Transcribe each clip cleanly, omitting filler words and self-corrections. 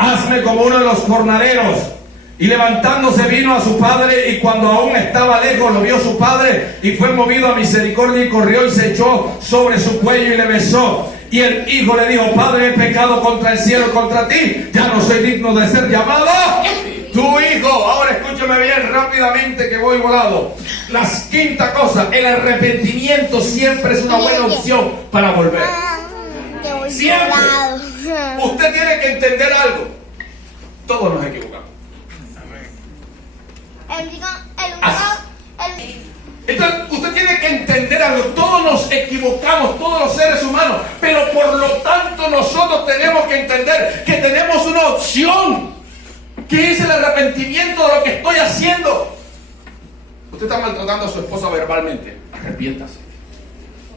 hazme como uno de los jornaleros. Y levantándose vino a su padre, y cuando aún estaba lejos lo vio su padre, y fue movido a misericordia, y corrió y se echó sobre su cuello y le besó. Y el hijo le dijo: Padre, he pecado contra el cielo y contra ti, ya no soy digno de ser llamado tu hijo. Ahora escúchame bien rápidamente, que voy volado. La quinta cosa: el arrepentimiento siempre es una buena opción para volver. Siempre. Usted tiene que entender algo: todos nos equivocamos. Entonces usted tiene que entender algo: todos nos equivocamos, todos los seres humanos, pero por lo tanto nosotros tenemos que entender que tenemos una opción, que es el arrepentimiento de lo que estoy haciendo. Usted está maltratando a su esposa verbalmente, arrepiéntase.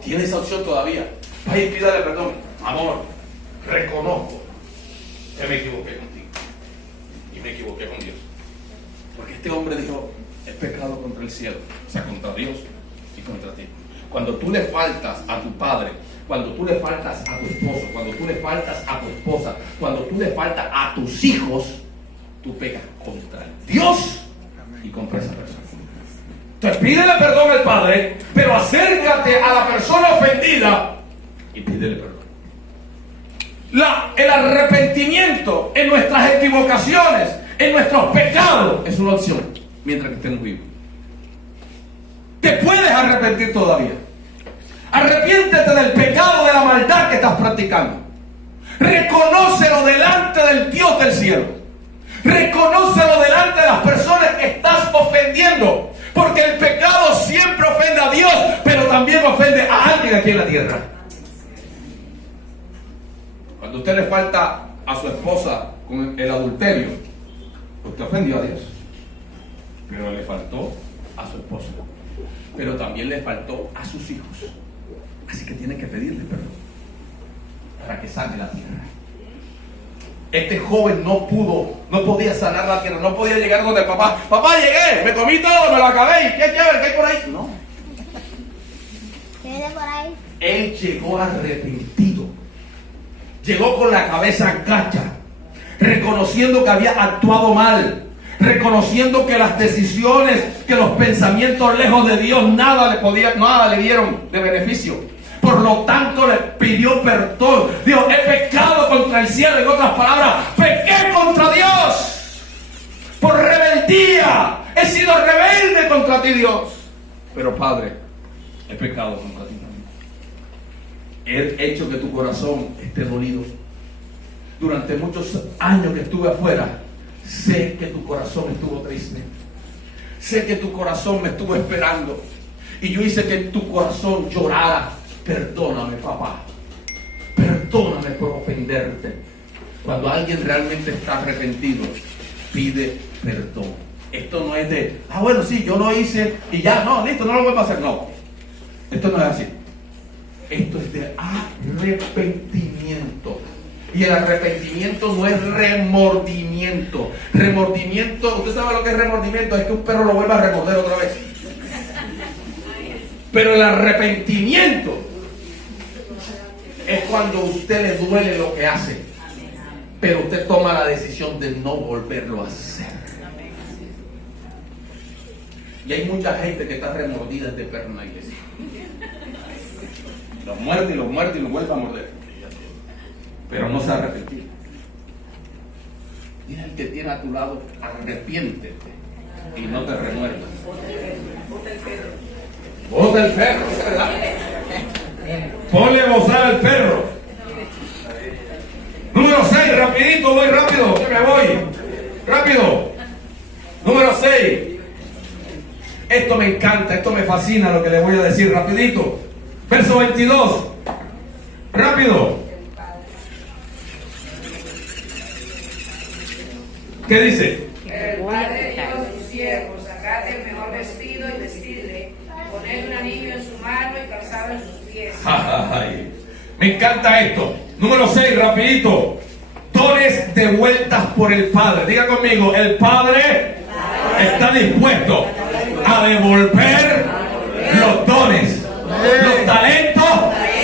Tiene esa opción todavía. Vaya y pídale perdón. Amor, reconozco que me equivoqué contigo y me equivoqué con Dios, porque este hombre dijo: he pecado contra el cielo, o sea, contra Dios y contra ti. Cuando tú le faltas a tu padre, cuando tú le faltas a tu esposo, cuando tú le faltas a tu esposa, cuando tú le faltas a tus hijos, tú pecas contra Dios y contra esa persona. Entonces pídele perdón al padre, pero acércate a la persona ofendida y pídele perdón. El arrepentimiento en nuestras equivocaciones, en nuestros pecados, es una opción mientras que estemos vivos. Te puedes arrepentir todavía. Arrepiéntete del pecado, de la maldad que estás practicando. Reconócelo delante del Dios del cielo. Reconócelo delante de las personas que estás ofendiendo. Porque el pecado siempre ofende a Dios, pero también ofende a alguien aquí en la tierra. Cuando usted le falta a su esposa con el adulterio, usted ofendió a Dios. Pero le faltó a su esposa, pero también le faltó a sus hijos. Así que tiene que pedirle perdón para que sane la tierra. Este joven no podía sanar la tierra, no podía llegar donde el papá. Papá, llegué, me comí todo, me lo acabé. ¿Y qué chévere? ¿Qué hay por ahí? No. ¿Qué viene por ahí? Él llegó arrepentido. Llegó con la cabeza gacha, reconociendo que había actuado mal, reconociendo que las decisiones, que los pensamientos lejos de Dios nada le dieron de beneficio. Por lo tanto le pidió perdón. Dijo: he pecado contra el cielo. En otras palabras, pequé contra Dios por rebeldía. He sido rebelde contra ti, Dios. Pero Padre, he pecado contra ti también. He hecho que tu corazón esté dolido. Durante muchos años que estuve afuera, sé que tu corazón estuvo triste. Sé que tu corazón me estuvo esperando. Y yo hice que tu corazón llorara. Perdóname, papá. Perdóname por ofenderte. Cuando alguien realmente está arrepentido, pide perdón. Esto no es de: bueno, sí, yo lo hice y ya, no, listo, no lo vuelvo a hacer. No. Esto no es así. Esto es de arrepentimiento. Y el arrepentimiento no es remordimiento. Remordimiento, ¿usted sabe lo que es remordimiento? Es que un perro lo vuelva a remorder otra vez. Pero el arrepentimiento es cuando a usted le duele lo que hace, pero usted toma la decisión de no volverlo a hacer. Y hay mucha gente que está remordida de perro en la iglesia. Lo muerde y lo muerde y lo vuelve a morder, pero no se ha arrepentido. Dile al que tiene a tu lado: arrepiéntete y no te remuerdas. Bota el perro, ¿verdad? Ponle bozar al perro. Número 6, rapidito, voy rápido, que me voy. Rápido. Número 6. Esto me encanta, esto me fascina lo que le voy a decir rapidito. Verso 22. Rápido. ¿Qué dice? El Padre dijo a sus siervos: sacad el mejor vestido y vestidle, poned un anillo en su mano y calzado en sus pies. Ay, me encanta esto. Número 6, rapidito. Dones devueltas por el Padre. Diga conmigo: el Padre está dispuesto a devolver los dones, los talentos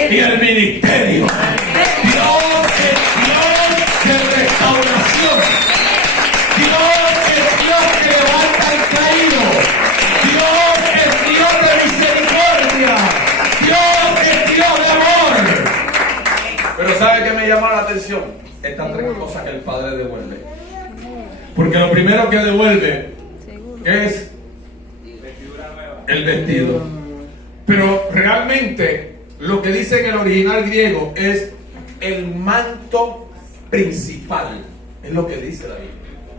y el ministerio. Dios es Dios de restauración. atención estas tres cosas que el Padre devuelve. Porque lo primero que devuelve es el vestido. Pero realmente lo que dice en el original griego es el manto principal. Es lo que dice la Biblia.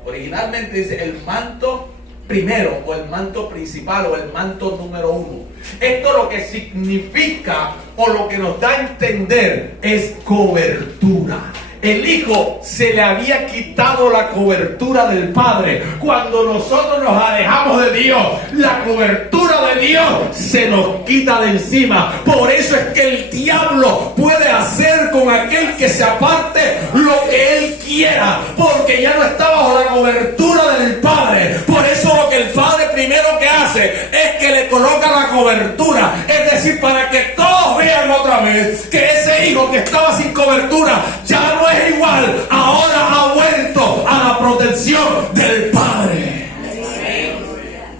Originalmente dice el manto primero, o el manto principal, o el manto número uno. Esto lo que significa, o lo que nos da a entender, es cobertura. El Hijo se le había quitado la cobertura del Padre. Cuando nosotros nos alejamos de Dios, la cobertura de Dios se nos quita de encima. Por eso es que el diablo puede hacer con aquel que se aparte lo que él quiera, porque ya no está bajo la cobertura del Padre. Por eso lo que el Padre primero que hace es que le coloca la cobertura. Es decir, para que todos vean otra vez que ese hijo que estaba sin cobertura ya no es igual, ahora ha vuelto a la protección del Padre.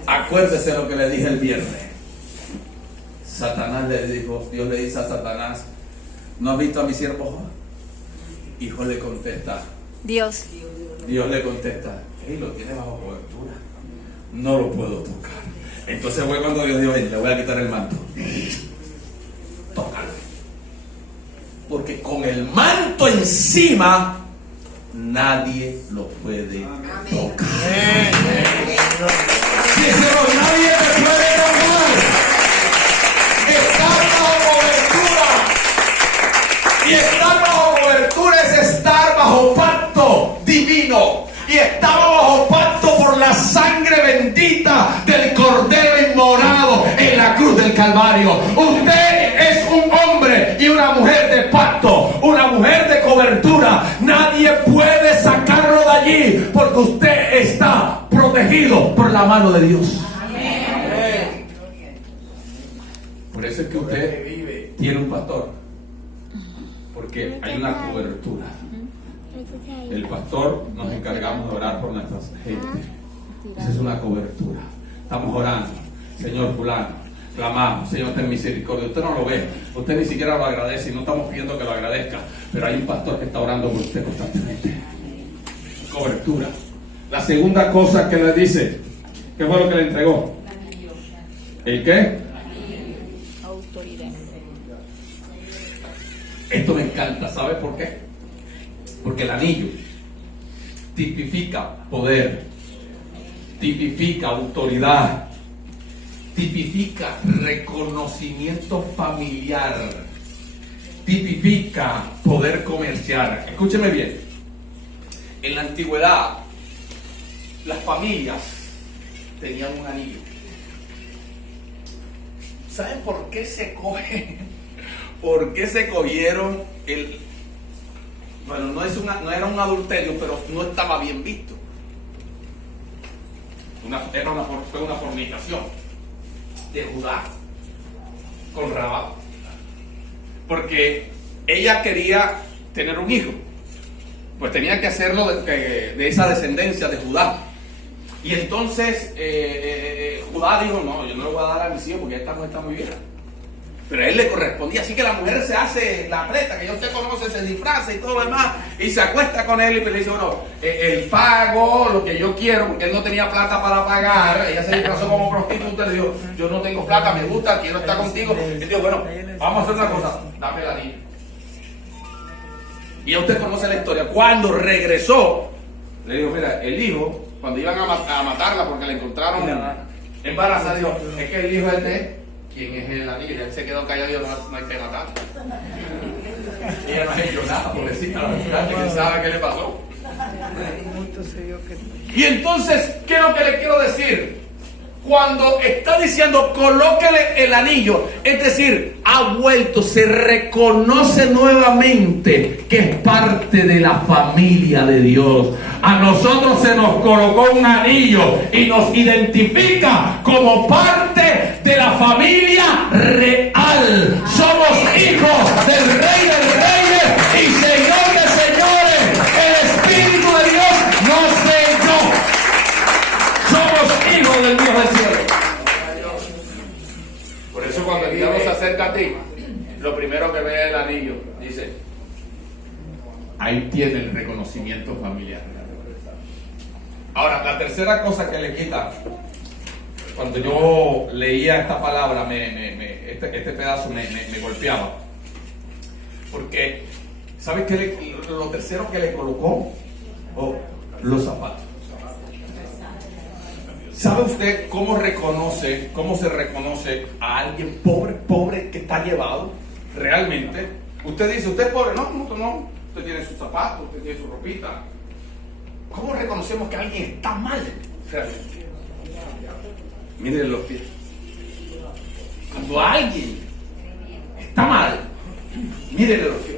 Acuérdese lo que le dije el viernes. Satanás le dijo, Dios le dice a Satanás, ¿no has visto a mi siervo Job? Hijo le contesta, Dios le contesta, hey, lo tiene bajo cobertura, no lo puedo tocar. Entonces fue cuando Dios dijo, le voy a quitar el manto. Tócalo. Porque con el manto encima nadie lo puede tocar. Díselo, nadie me puede tocar. Estar bajo cobertura. Y estar bajo cobertura es estar bajo pacto divino. Y estaba bajo pacto por la sangre bendita del Cordero inmolado en la cruz del Calvario. Usted es un hombre y una mujer de pacto, una mujer de cobertura. Nadie puede sacarlo de allí porque usted está protegido por la mano de Dios. Amén. Por eso es que usted tiene un pastor, porque hay una cobertura. El pastor nos encargamos de orar por nuestra gente. Esa es una cobertura. Estamos orando, Señor fulano, clamamos, Señor ten misericordia. Usted no lo ve, usted ni siquiera lo agradece y no estamos pidiendo que lo agradezca, pero hay un pastor que está orando por usted constantemente. Cobertura. La segunda cosa que le dice, ¿qué fue lo que le entregó? ¿El qué? Autoridad. Esto me encanta, ¿sabe por qué? Porque el anillo tipifica poder, tipifica autoridad, tipifica reconocimiento familiar, tipifica poder comercial. Escúcheme bien, en la antigüedad las familias tenían un anillo. ¿Saben por qué se coge? ¿Por qué se cogieron el... Bueno, no era un adulterio, pero no estaba bien visto. Fue una fornicación de Judá con Rabá, porque ella quería tener un hijo, pues tenía que hacerlo de esa descendencia de Judá. Y entonces Judá dijo, no, yo no le voy a dar a mis hijos porque esta mujer está muy vieja. Pero a él le correspondía, así que la mujer se hace la atleta, que ya usted conoce, se disfraza y todo lo demás, y se acuesta con él y le dice, bueno, el pago, lo que yo quiero, porque él no tenía plata para pagar, ella se disfrazó como prostituta, le dijo, yo no tengo plata, me gusta, quiero estar contigo. Él dijo, bueno, vamos a hacer una cosa, dame la niña. Y ya usted conoce la historia. Cuando regresó, le dijo, mira, el hijo, cuando iban a matarla porque la encontraron embarazada, dijo, es que el hijo es de... ¿Quién es el anillo? Y él se quedó callado y dijo, no hay pena tanto. Y ella no ha hecho nada, pobrecita, la muchacha, ¿quién sabe qué le pasó? Y entonces, ¿qué es lo que le quiero decir? Cuando está diciendo, colóquele el anillo, es decir, ha vuelto, se reconoce nuevamente que es parte de la familia de Dios. A nosotros se nos colocó un anillo y nos identifica como parte de la familia real. Somos hijos del Rey de Reyes y Señor de Señores. El Espíritu de Dios nos selló. Somos hijos del Dios del cielo. Por eso cuando el diablo se acerca a ti, lo primero que ve es el anillo. Dice, Ahí tiene el reconocimiento familiar. Ahora, la tercera cosa que le quita, cuando yo leía esta palabra, este pedazo me golpeaba. Porque, ¿sabe qué? Lo tercero que le colocó, los zapatos. ¿Sabe usted cómo se reconoce a alguien pobre que está llevado realmente? Usted dice, usted es pobre, no, usted tiene sus zapatos, usted tiene su ropita. ¿Cómo reconocemos que alguien está mal realmente? Miren los pies. Cuando alguien está mal, mírenle los pies.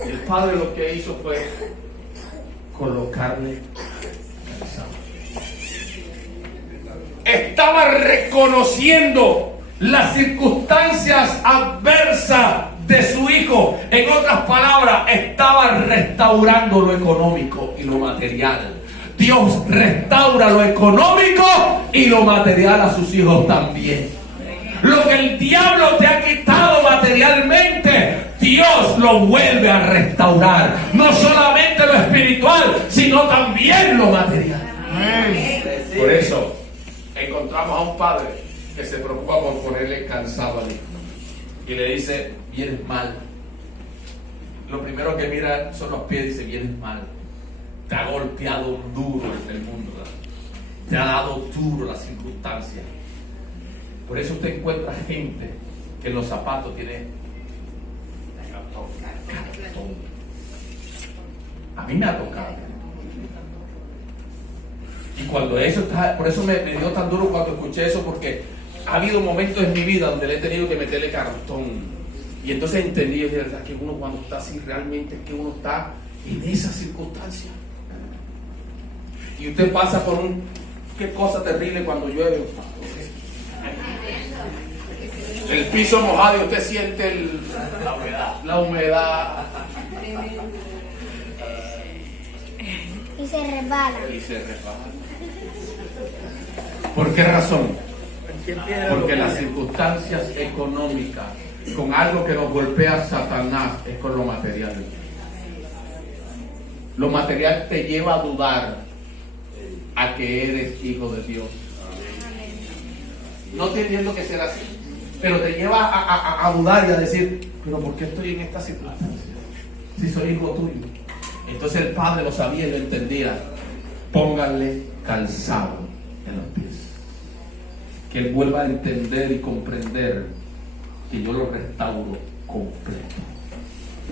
El padre lo que hizo fue colocarle calzado. Estaba reconociendo las circunstancias adversas de su hijo. En otras palabras, estaba restaurando lo económico y lo material. Dios restaura lo económico y lo material a sus hijos también. Lo que el diablo te ha quitado materialmente, Dios lo vuelve a restaurar. No solamente lo espiritual, sino también lo material. Por eso encontramos a un padre que se preocupa por ponerle calzado al hijo y le dice, vienes mal. Lo primero que mira son los pies y dice, vienes mal. Te ha golpeado duro en el mundo, ¿verdad? Te ha dado duro las circunstancias. Por eso usted encuentra gente que en los zapatos tiene cartón. A mí me ha tocado. Y cuando eso está, por eso me dio tan duro cuando escuché eso, porque ha habido momentos en mi vida donde le he tenido que meterle cartón. Y entonces entendí, de verdad, que uno cuando está así realmente es que uno está en esa circunstancia. Y usted pasa por qué cosa terrible cuando llueve. El piso mojado y usted siente la humedad. Y se resbala. ¿Por qué razón? Porque las circunstancias económicas, con algo que nos golpea Satanás, es con lo material. Lo material te lleva a dudar a que eres hijo de Dios. No teniendo que ser así, pero te lleva a dudar y a decir, pero ¿por qué estoy en esta circunstancia? Si soy hijo tuyo. Entonces el padre lo sabía y lo entendía. Pónganle calzado en los pies. Que él vuelva a entender y comprender que yo lo restauro completo.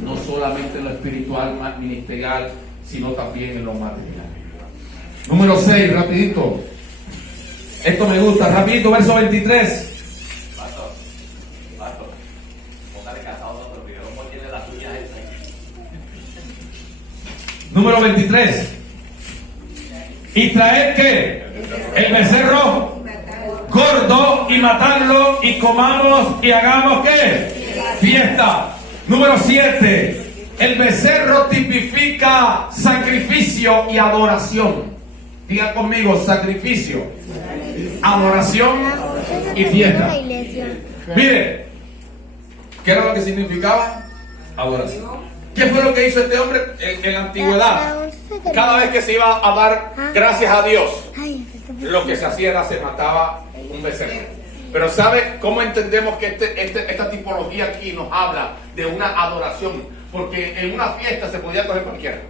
No solamente en lo espiritual, ministerial, sino también en lo material. Número 6, rapidito. Esto me gusta, rapidito, verso 23. Número 23. Y traer ¿qué? El becerro gordo y matarlo y comamos y hagamos ¿qué? Fiesta. Número 7. El becerro tipifica sacrificio y adoración. Diga conmigo, sacrificio, adoración y fiesta. Mire, ¿qué era lo que significaba? Adoración. ¿Qué fue lo que hizo este hombre en la antigüedad? Cada vez que se iba a dar gracias a Dios, lo que se hacía era se mataba un becerro. Pero ¿sabe cómo entendemos que esta tipología aquí nos habla de una adoración? Porque en una fiesta se podía coger cualquiera,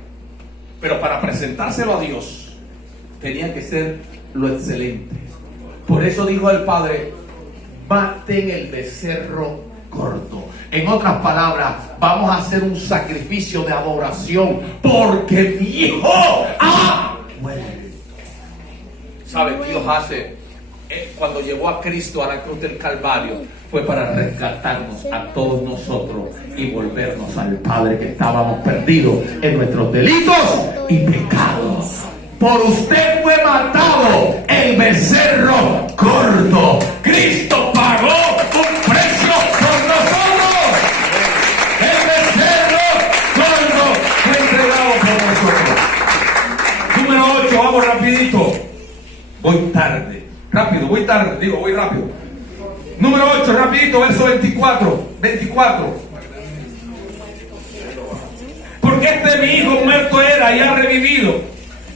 pero para presentárselo a Dios tenía que ser lo excelente. Por eso dijo el Padre, maten el becerro gordo. En otras palabras, vamos a hacer un sacrificio de adoración porque mi hijo ha muerto. ¿Sabe? Dios hace, cuando llevó a Cristo a la cruz del Calvario, fue para rescatarnos a todos nosotros y volvernos al Padre, que estábamos perdidos en nuestros delitos y pecados. Por usted fue matado el becerro gordo. Cristo pagó un precio por nosotros. El becerro gordo fue entregado por nosotros. Número 8, vamos rapidito. Voy tarde. Rápido, voy tarde. Digo, voy rápido. Número 8, rapidito, verso 24. muera y ha revivido,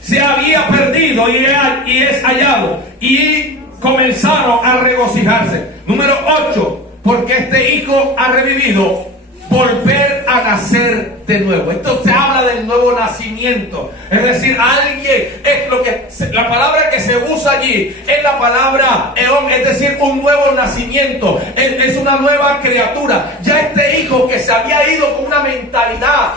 se había perdido y es hallado. Y comenzaron a regocijarse. Número 8, porque este hijo ha revivido, volver a nacer de nuevo. Esto se habla del nuevo nacimiento. Es decir, alguien, es lo que la palabra que se usa allí es la palabra eón, es decir, un nuevo nacimiento. Es una nueva criatura. Ya este hijo que se había ido con una mentalidad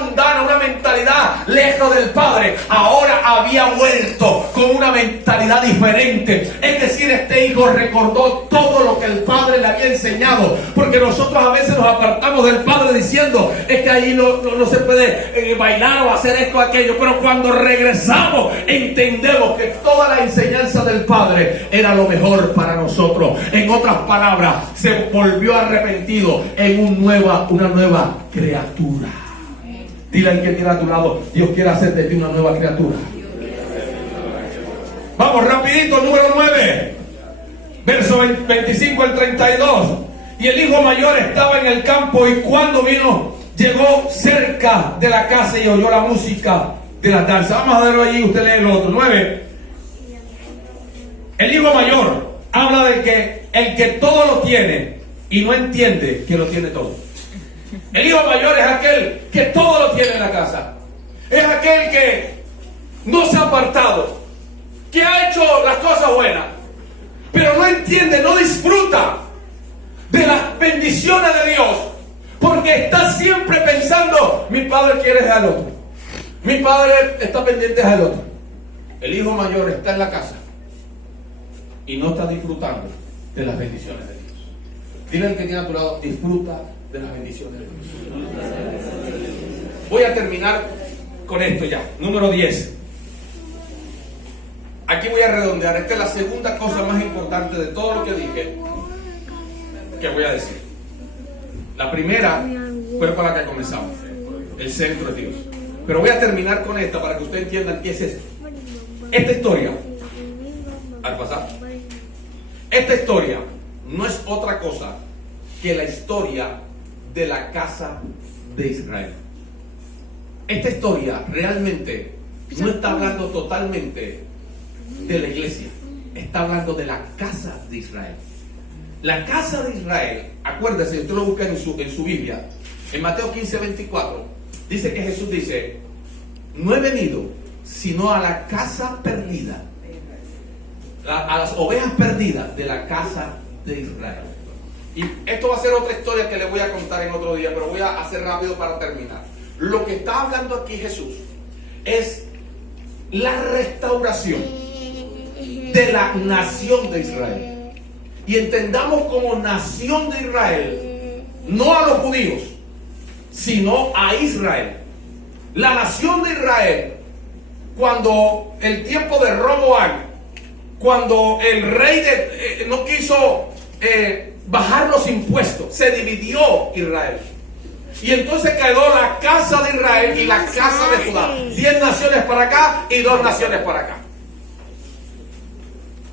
mundana, una mentalidad lejos del Padre, ahora había vuelto con una mentalidad diferente. Es decir, este hijo recordó todo lo que el Padre le había enseñado, porque nosotros a veces nos apartamos del Padre diciendo, es que ahí no se puede bailar o hacer esto, aquello, pero cuando regresamos entendemos que toda la enseñanza del Padre era lo mejor para nosotros. En otras palabras, se volvió arrepentido en una nueva criatura. Dile al que tiene a tu lado, Dios quiere hacer de ti una nueva criatura. Vamos rapidito, número 9, verso 25 al 32. Y el hijo mayor estaba en el campo, y cuando llegó cerca de la casa y oyó la música de las danzas. Vamos a verlo allí, usted lee el otro. 9. El hijo mayor habla de que el que todo lo tiene y no entiende que lo tiene todo. El hijo mayor es aquel que todo lo tiene en la casa. Es aquel que no se ha apartado, que ha hecho las cosas buenas, pero no entiende, no disfruta de las bendiciones de Dios, porque está siempre pensando, mi padre quiere al otro, mi padre está pendiente al otro. El hijo mayor está en la casa y no está disfrutando de las bendiciones de Dios. Dile al que tiene a tu lado, disfruta de las bendiciones de Dios. Voy a terminar con esto ya. Número 10. Aquí voy a redondear. Esta es la segunda cosa más importante de todo lo que dije, que voy a decir. La primera fue para la que comenzamos, el centro de Dios. Pero voy a terminar con esta para que ustedes entiendan qué es esto. Esta historia, al pasar, esta historia no es otra cosa que la historia de la casa de Israel. Esta historia realmente no está hablando totalmente de la iglesia, está hablando de la casa de Israel. La casa de Israel, acuérdese, usted lo busca en su Biblia, en Mateo 15:24, dice que Jesús dice, no he venido sino a la casa perdida, a las ovejas perdidas de la casa de Israel. Y esto va a ser otra historia que le voy a contar en otro día, pero voy a hacer rápido para terminar. Lo que está hablando aquí Jesús es la restauración de la nación de Israel. Y entendamos como nación de Israel, no a los judíos, sino a Israel. La nación de Israel, cuando el tiempo de Roboam, cuando el rey no quiso bajar los impuestos, se dividió Israel. Y entonces quedó la casa de Israel y la casa de Judá. 10 naciones para acá y 2 naciones para acá.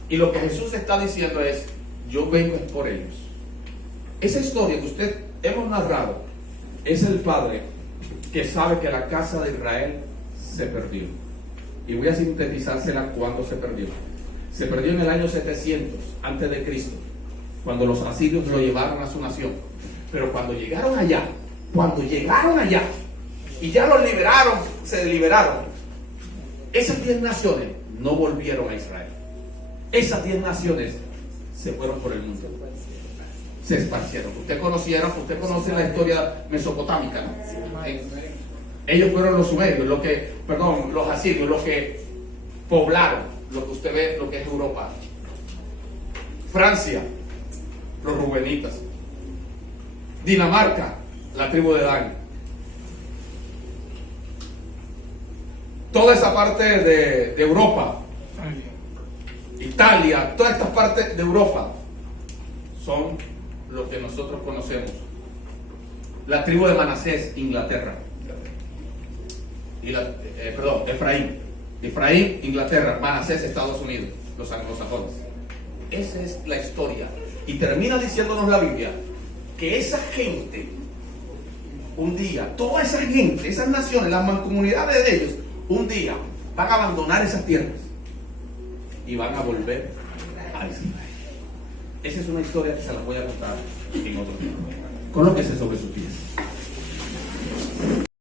Y lo que Jesús está diciendo es, yo vengo por ellos. Esa historia que usted hemos narrado es el Padre que sabe que la casa de Israel se perdió. Y voy a sintetizársela cuando se perdió. Se perdió en el año 700 antes de Cristo, cuando los asirios lo llevaron a su nación. Pero cuando llegaron allá y ya los liberaron, se liberaron, esas 10 naciones no volvieron a Israel. Esas 10 naciones se fueron por el mundo, se esparcieron. Usted conoce la historia mesopotámica, ¿no? Ellos fueron los sumerios, los asirios, los que poblaron lo que usted ve, lo que es Europa. Francia, los rubenitas. Dinamarca, la tribu de Dan. Toda esa parte de Europa, Italia, todas estas partes de Europa son lo que nosotros conocemos. La tribu de Manasés, Inglaterra. Efraín, Inglaterra. Manasés, Estados Unidos, los anglosajones. Esa es la historia. Y termina diciéndonos la Biblia que esa gente un día, toda esa gente, esas naciones, las mancomunidades de ellos, un día van a abandonar esas tierras y van a volver a Israel. Esa es una historia que se las voy a contar en otro tiempo. Colóquese sobre sus pies.